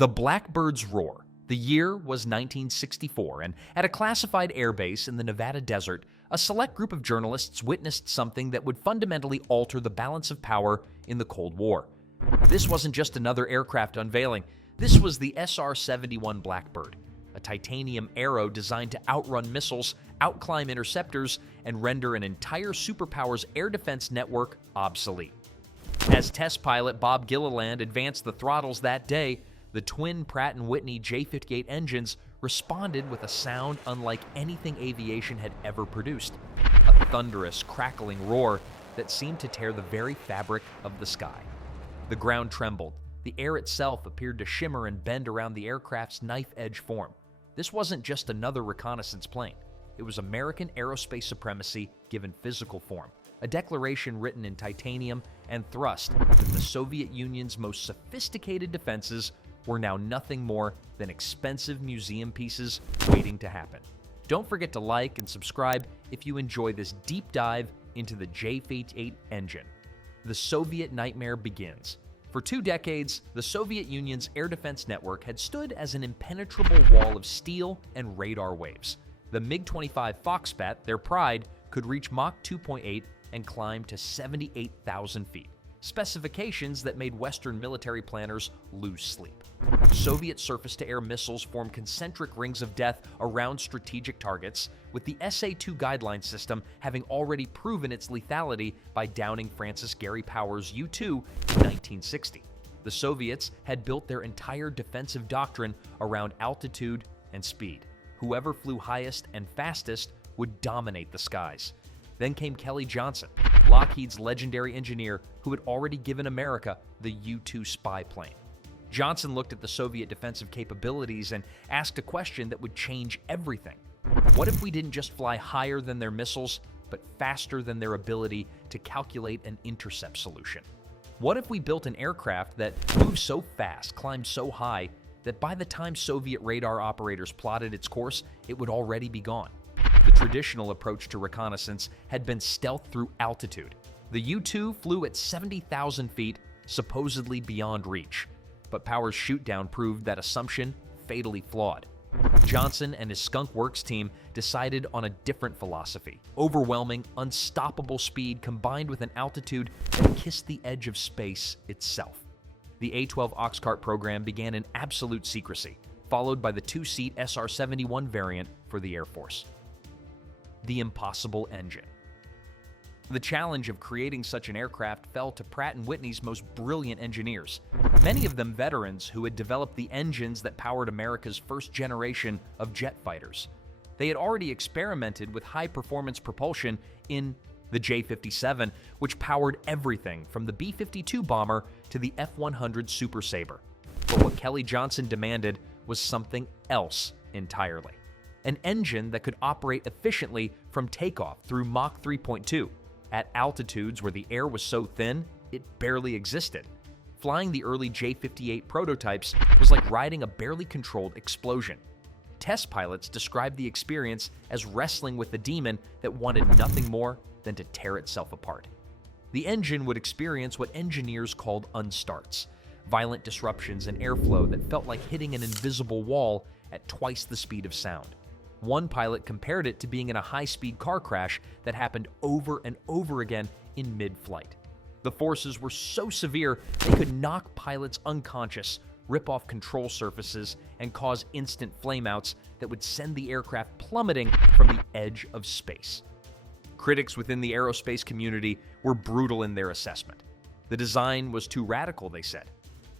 The Blackbird's roar. The year was 1964, and at a classified airbase in the Nevada desert, a select group of journalists witnessed something that would fundamentally alter the balance of power in the Cold War. This wasn't just another aircraft unveiling. This was the SR-71 Blackbird, a titanium arrow designed to outrun missiles, outclimb interceptors, and render an entire superpower's air defense network obsolete. As test pilot Bob Gilliland advanced the throttles that day, the twin Pratt Whitney J58 engines responded with a sound unlike anything aviation had ever produced, a thunderous, crackling roar that seemed to tear the very fabric of the sky. The ground trembled. The air itself appeared to shimmer and bend around the aircraft's knife-edge form. This wasn't just another reconnaissance plane. It was American aerospace supremacy given physical form, a declaration written in titanium and thrust that the Soviet Union's most sophisticated defenses were now nothing more than expensive museum pieces waiting to happen. Don't forget to like and subscribe if you enjoy this deep dive into the J58 engine. The Soviet nightmare begins. For 2 decades, the Soviet Union's air defense network had stood as an impenetrable wall of steel and radar waves. The MiG-25 Foxbat, their pride, could reach Mach 2.8 and climb to 78,000 feet, specifications that made Western military planners lose sleep. Soviet surface-to-air missiles formed concentric rings of death around strategic targets, with the SA-2 guideline system having already proven its lethality by downing Francis Gary Powers' U-2 in 1960. The Soviets had built their entire defensive doctrine around altitude and speed. Whoever flew highest and fastest would dominate the skies. Then came Kelly Johnson, Lockheed's legendary engineer who had already given America the U-2 spy plane. Johnson looked at the Soviet defensive capabilities and asked a question that would change everything. What if we didn't just fly higher than their missiles, but faster than their ability to calculate an intercept solution? What if we built an aircraft that moved so fast, climbed so high, that by the time Soviet radar operators plotted its course, it would already be gone? The traditional approach to reconnaissance had been stealth through altitude. The U-2 flew at 70,000 feet, supposedly beyond reach. But Powers' shoot-down proved that assumption fatally flawed. Johnson and his Skunk Works team decided on a different philosophy: overwhelming, unstoppable speed combined with an altitude that kissed the edge of space itself. The A-12 Oxcart program began in absolute secrecy, followed by the 2-seat SR-71 variant for the Air Force. The impossible engine. The challenge of creating such an aircraft fell to Pratt & Whitney's most brilliant engineers, many of them veterans who had developed the engines that powered America's first generation of jet fighters. They had already experimented with high-performance propulsion in the J-57, which powered everything from the B-52 bomber to the F-100 Super Sabre. But what Kelly Johnson demanded was something else entirely: an engine that could operate efficiently from takeoff through Mach 3.2. At altitudes where the air was so thin, it barely existed. Flying the early J-58 prototypes was like riding a barely controlled explosion. Test pilots described the experience as wrestling with a demon that wanted nothing more than to tear itself apart. The engine would experience what engineers called unstarts, violent disruptions in airflow that felt like hitting an invisible wall at twice the speed of sound. One pilot compared it to being in a high-speed car crash that happened over and over again in mid-flight. The forces were so severe they could knock pilots unconscious, rip off control surfaces, and cause instant flameouts that would send the aircraft plummeting from the edge of space. Critics within the aerospace community were brutal in their assessment. The design was too radical, they said.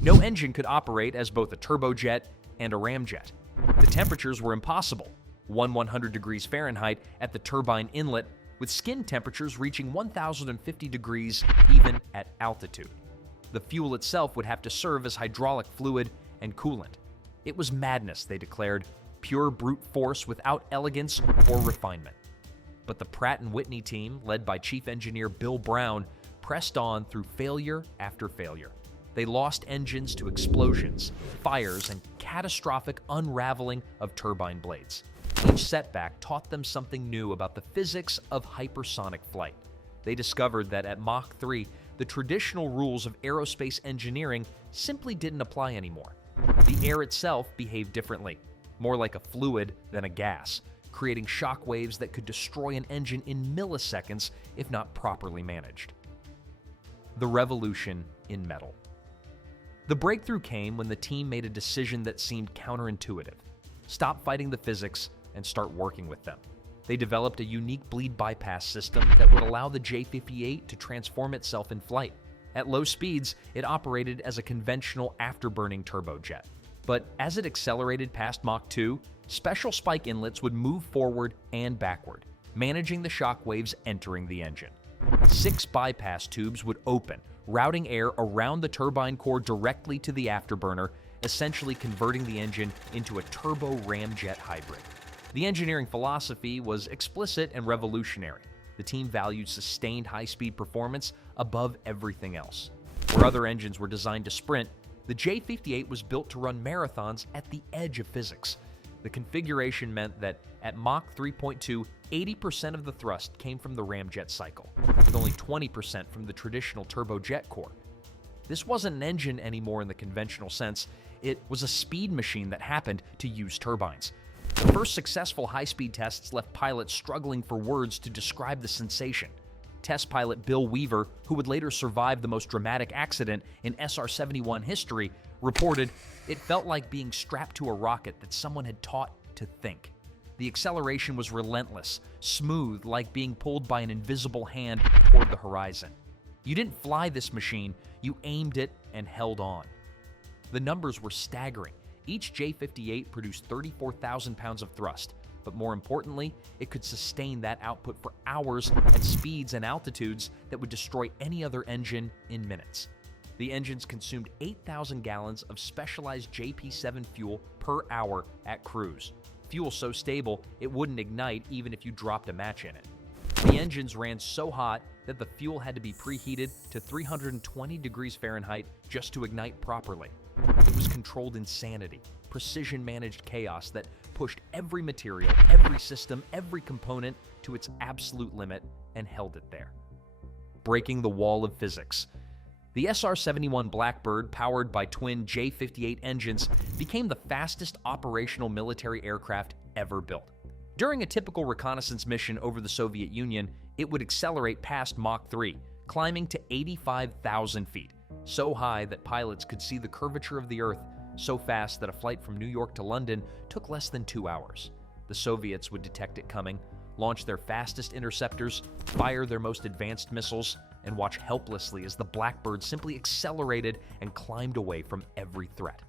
No engine could operate as both a turbojet and a ramjet. The temperatures were impossible: 100 degrees Fahrenheit at the turbine inlet, with skin temperatures reaching 1,050 degrees even at altitude. The fuel itself would have to serve as hydraulic fluid and coolant. It was madness, they declared, pure brute force without elegance or refinement. But the Pratt & Whitney team, led by Chief Engineer Bill Brown, pressed on through failure after failure. They lost engines to explosions, fires, and catastrophic unraveling of turbine blades. Each setback taught them something new about the physics of hypersonic flight. They discovered that at Mach 3, the traditional rules of aerospace engineering simply didn't apply anymore. The air itself behaved differently, more like a fluid than a gas, creating shock waves that could destroy an engine in milliseconds if not properly managed. The revolution in metal. The breakthrough came when the team made a decision that seemed counterintuitive. Stop fighting the physics and start working with them. They developed a unique bleed bypass system that would allow the J58 to transform itself in flight. At low speeds, it operated as a conventional afterburning turbojet. But as it accelerated past Mach 2, special spike inlets would move forward and backward, managing the shock waves entering the engine. 6 bypass tubes would open, routing air around the turbine core directly to the afterburner, essentially converting the engine into a turbo-ramjet hybrid. The engineering philosophy was explicit and revolutionary. The team valued sustained high-speed performance above everything else. Where other engines were designed to sprint, the J58 was built to run marathons at the edge of physics. The configuration meant that at Mach 3.2, 80% of the thrust came from the ramjet cycle, with only 20% from the traditional turbojet core. This wasn't an engine anymore in the conventional sense. It was a speed machine that happened to use turbines. The first successful high-speed tests left pilots struggling for words to describe the sensation. Test pilot Bill Weaver, who would later survive the most dramatic accident in SR-71 history, reported, "It felt like being strapped to a rocket that someone had taught to think. The acceleration was relentless, smooth, like being pulled by an invisible hand toward the horizon. You didn't fly this machine, you aimed it and held on." The numbers were staggering. Each J58 produced 34,000 pounds of thrust, but more importantly, it could sustain that output for hours at speeds and altitudes that would destroy any other engine in minutes. The engines consumed 8,000 gallons of specialized JP7 fuel per hour at cruise. Fuel so stable, it wouldn't ignite even if you dropped a match in it. The engines ran so hot that the fuel had to be preheated to 320 degrees Fahrenheit just to ignite properly. It was controlled insanity, precision-managed chaos that pushed every material, every system, every component to its absolute limit and held it there. Breaking the wall of physics. The SR-71 Blackbird, powered by twin J58 engines, became the fastest operational military aircraft ever built. During a typical reconnaissance mission over the Soviet Union, it would accelerate past Mach 3, climbing to 85,000 feet, so high that pilots could see the curvature of the Earth, so fast that a flight from New York to London took less than 2 hours. The Soviets would detect it coming, launch their fastest interceptors, fire their most advanced missiles, and watch helplessly as the Blackbird simply accelerated and climbed away from every threat.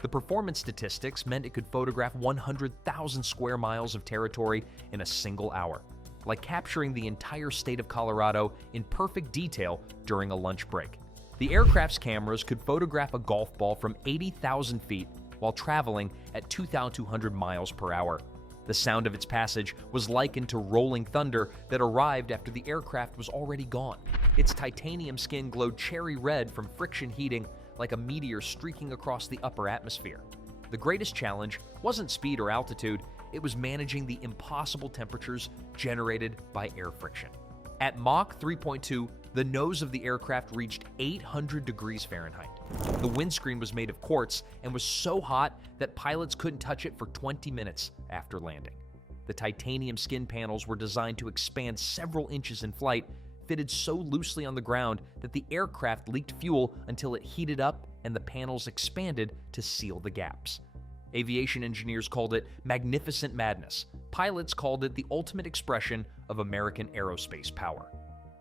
The performance statistics meant it could photograph 100,000 square miles of territory in a single hour, like capturing the entire state of Colorado in perfect detail during a lunch break. The aircraft's cameras could photograph a golf ball from 80,000 feet while traveling at 2,200 miles per hour. The sound of its passage was likened to rolling thunder that arrived after the aircraft was already gone. Its titanium skin glowed cherry red from friction heating, like a meteor streaking across the upper atmosphere. The greatest challenge wasn't speed or altitude, it was managing the impossible temperatures generated by air friction. At Mach 3.2, the nose of the aircraft reached 800 degrees Fahrenheit. The windscreen was made of quartz and was so hot that pilots couldn't touch it for 20 minutes after landing. The titanium skin panels were designed to expand several inches in flight, fitted so loosely on the ground that the aircraft leaked fuel until it heated up and the panels expanded to seal the gaps. Aviation engineers called it magnificent madness. Pilots called it the ultimate expression of American aerospace power.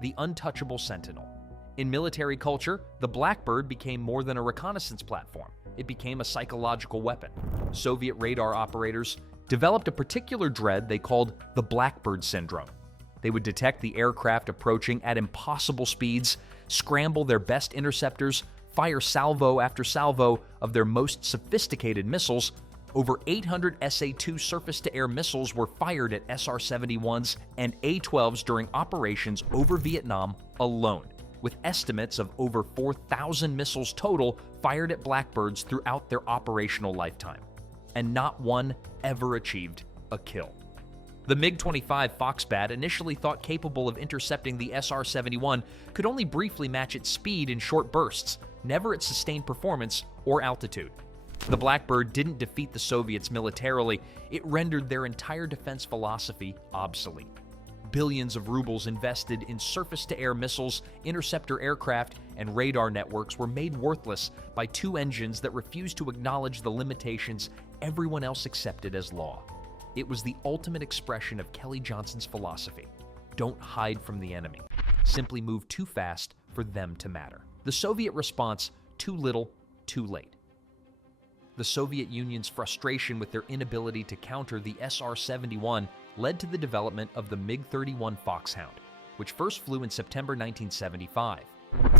The untouchable sentinel. In military culture, the Blackbird became more than a reconnaissance platform. It became a psychological weapon. Soviet radar operators developed a particular dread they called the Blackbird syndrome. They would detect the aircraft approaching at impossible speeds, scramble their best interceptors, fire salvo after salvo of their most sophisticated missiles. Over 800 SA-2 surface-to-air missiles were fired at SR-71s and A-12s during operations over Vietnam alone, with estimates of over 4,000 missiles total fired at Blackbirds throughout their operational lifetime. And not one ever achieved a kill. The MiG-25 Foxbat, initially thought capable of intercepting the SR-71, could only briefly match its speed in short bursts, never at sustained performance or altitude. The Blackbird didn't defeat the Soviets militarily, it rendered their entire defense philosophy obsolete. Billions of rubles invested in surface-to-air missiles, interceptor aircraft, and radar networks were made worthless by two engines that refused to acknowledge the limitations everyone else accepted as law. It was the ultimate expression of Kelly Johnson's philosophy. Don't hide from the enemy. Simply move too fast for them to matter. The Soviet response: too little, too late. The Soviet Union's frustration with their inability to counter the SR-71 led to the development of the MiG-31 Foxhound, which first flew in September 1975.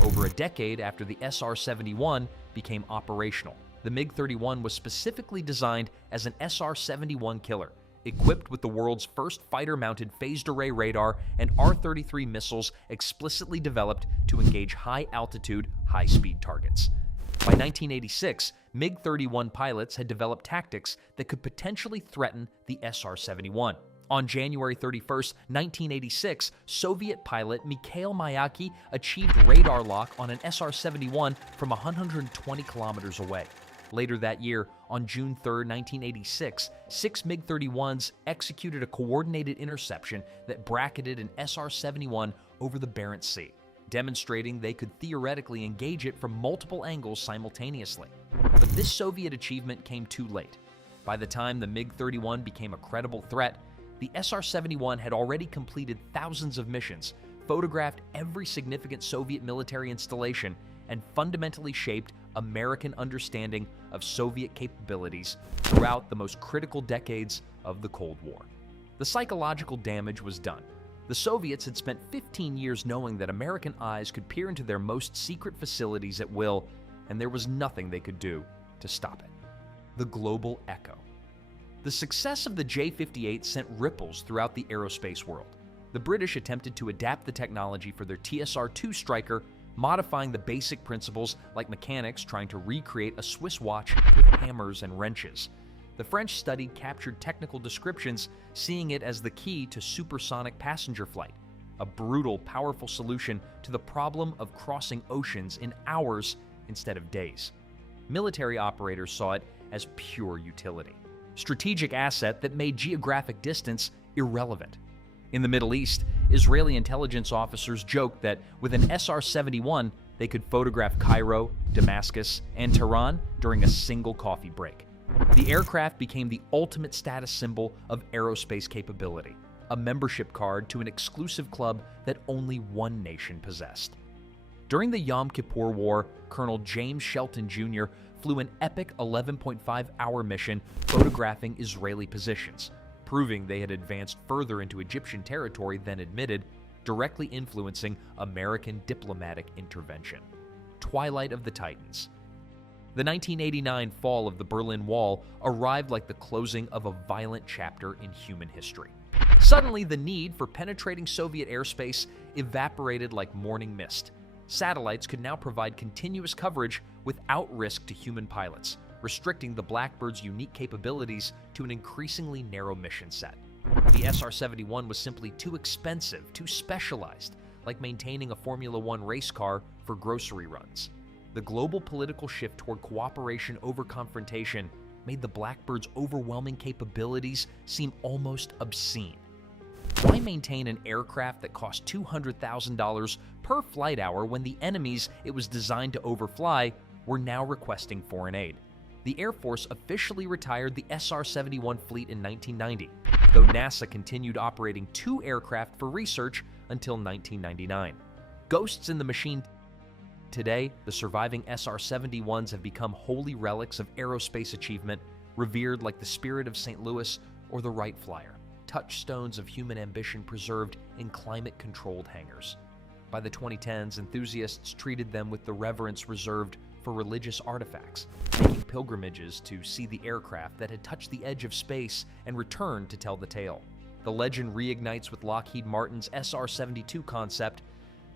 Over a decade after the SR-71 became operational, the MiG-31 was specifically designed as an SR-71 killer, equipped with the world's first fighter-mounted phased array radar and R-33 missiles explicitly developed to engage high-altitude, high-speed targets. By 1986, MiG-31 pilots had developed tactics that could potentially threaten the SR-71. On January 31, 1986, Soviet pilot Mikhail Mayaki achieved radar lock on an SR-71 from 120 kilometers away. Later that year, on June 3, 1986, 6 MiG-31s executed a coordinated interception that bracketed an SR-71 over the Barents Sea, demonstrating they could theoretically engage it from multiple angles simultaneously. But this Soviet achievement came too late. By the time the MiG-31 became a credible threat, the SR-71 had already completed thousands of missions, photographed every significant Soviet military installation, and fundamentally shaped American understanding of Soviet capabilities throughout the most critical decades of the Cold War. The psychological damage was done. The Soviets had spent 15 years knowing that American eyes could peer into their most secret facilities at will, and there was nothing they could do to stop it. The global echo. The success of the J58 sent ripples throughout the aerospace world. The British attempted to adapt the technology for their TSR-2 Striker, modifying the basic principles like mechanics trying to recreate a Swiss watch with hammers and wrenches. The French studied captured technical descriptions, seeing it as the key to supersonic passenger flight, a brutal, powerful solution to the problem of crossing oceans in hours instead of days. Military operators saw it as pure utility, strategic asset that made geographic distance irrelevant. In the Middle East, Israeli intelligence officers joked that with an SR-71, they could photograph Cairo, Damascus, and Tehran during a single coffee break. The aircraft became the ultimate status symbol of aerospace capability, a membership card to an exclusive club that only one nation possessed. During the Yom Kippur War, Colonel James Shelton Jr. flew an epic 11.5-hour mission photographing Israeli positions, proving they had advanced further into Egyptian territory than admitted, directly influencing American diplomatic intervention. Twilight of the Titans. The 1989 fall of the Berlin Wall arrived like the closing of a violent chapter in human history. Suddenly, the need for penetrating Soviet airspace evaporated like morning mist. Satellites could now provide continuous coverage without risk to human pilots, restricting the Blackbird's unique capabilities to an increasingly narrow mission set. The SR-71 was simply too expensive, too specialized, like maintaining a Formula One race car for grocery runs. The global political shift toward cooperation over confrontation made the Blackbird's overwhelming capabilities seem almost obscene. Why maintain an aircraft that cost $200,000 per flight hour when the enemies it was designed to overfly were now requesting foreign aid? The Air Force officially retired the SR-71 fleet in 1990, though NASA continued operating 2 aircraft for research until 1999. Ghosts in the machine. Today, the surviving SR-71s have become holy relics of aerospace achievement, revered like the Spirit of St. Louis or the Wright Flyer, touchstones of human ambition preserved in climate-controlled hangars. By the 2010s, enthusiasts treated them with the reverence reserved for religious artifacts, making pilgrimages to see the aircraft that had touched the edge of space and returned to tell the tale. The legend reignites with Lockheed Martin's SR-72 concept.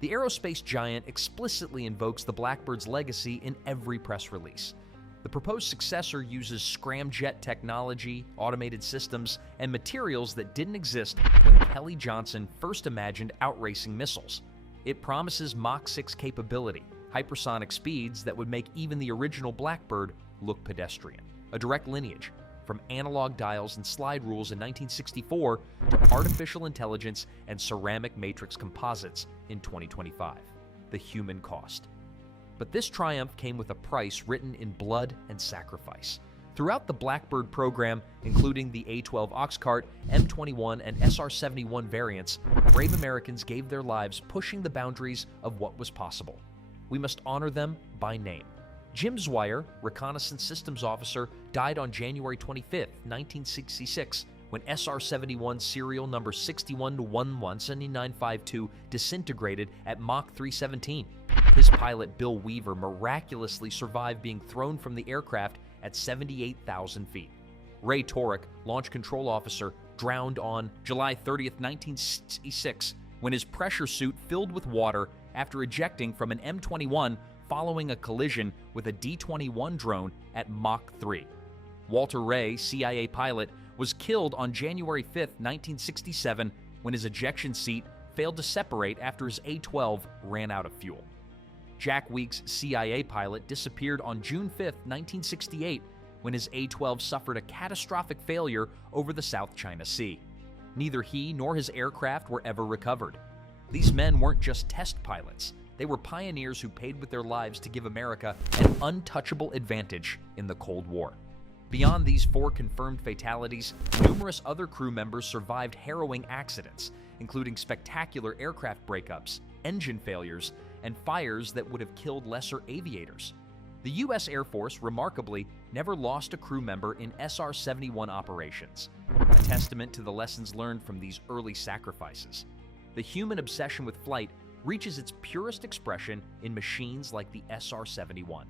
The aerospace giant explicitly invokes the Blackbird's legacy in every press release. The proposed successor uses scramjet technology, automated systems, and materials that didn't exist when Kelly Johnson first imagined outracing missiles. It promises Mach 6 capability, hypersonic speeds that would make even the original Blackbird look pedestrian, a direct lineage from analog dials and slide rules in 1964 to artificial intelligence and ceramic matrix composites in 2025. The human cost. But this triumph came with a price written in blood and sacrifice. Throughout the Blackbird program, including the A-12 Oxcart, M21, and SR-71 variants, brave Americans gave their lives pushing the boundaries of what was possible. We must honor them by name. Jim Zweier, Reconnaissance Systems Officer, died on January 25, 1966, when SR-71 serial number 61-11952 disintegrated at Mach 317. His pilot, Bill Weaver, miraculously survived being thrown from the aircraft at 78,000 feet. Ray Torek, Launch Control Officer, drowned on July 30, 1966, when his pressure suit filled with water after ejecting from an M21 following a collision with a D-21 drone at Mach 3. Walter Ray, CIA pilot, was killed on January 5, 1967, when his ejection seat failed to separate after his A-12 ran out of fuel. Jack Weeks, CIA pilot, disappeared on June 5, 1968, when his A-12 suffered a catastrophic failure over the South China Sea. Neither he nor his aircraft were ever recovered. These men weren't just test pilots. They were pioneers who paid with their lives to give America an untouchable advantage in the Cold War. Beyond these 4 confirmed fatalities, numerous other crew members survived harrowing accidents, including spectacular aircraft breakups, engine failures, and fires that would have killed lesser aviators. The U.S. Air Force, remarkably, never lost a crew member in SR-71 operations, a testament to the lessons learned from these early sacrifices. The human obsession with flight reaches its purest expression in machines like the SR-71.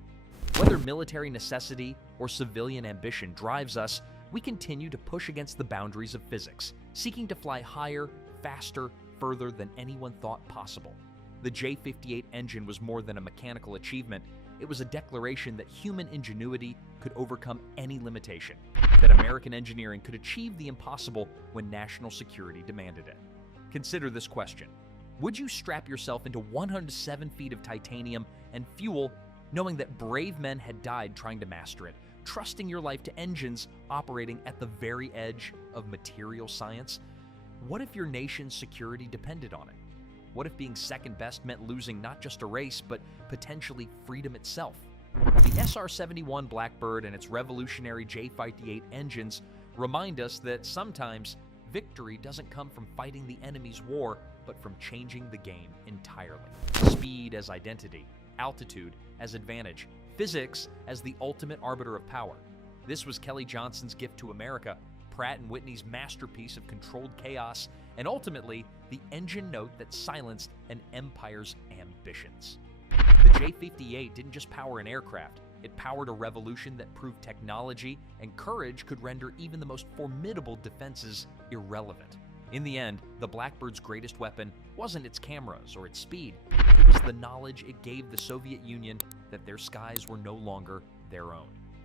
Whether military necessity or civilian ambition drives us, we continue to push against the boundaries of physics, seeking to fly higher, faster, further than anyone thought possible. The J58 engine was more than a mechanical achievement. It was a declaration that human ingenuity could overcome any limitation, that American engineering could achieve the impossible when national security demanded it. Consider this question. Would you strap yourself into 107 feet of titanium and fuel, knowing that brave men had died trying to master it, trusting your life to engines operating at the very edge of material science? What if your nation's security depended on it? What if being second best meant losing not just a race, but potentially freedom itself? The SR-71 Blackbird and its revolutionary J58 engines remind us that sometimes victory doesn't come from fighting the enemy's war, but from changing the game entirely. Speed as identity, altitude as advantage, physics as the ultimate arbiter of power. This was Kelly Johnson's gift to America, Pratt & Whitney's masterpiece of controlled chaos, and ultimately, the engine note that silenced an empire's ambitions. The J58 didn't just power an aircraft, it powered a revolution that proved technology and courage could render even the most formidable defenses irrelevant. In the end, the Blackbird's greatest weapon wasn't its cameras or its speed. It was the knowledge it gave the Soviet Union that their skies were no longer their own.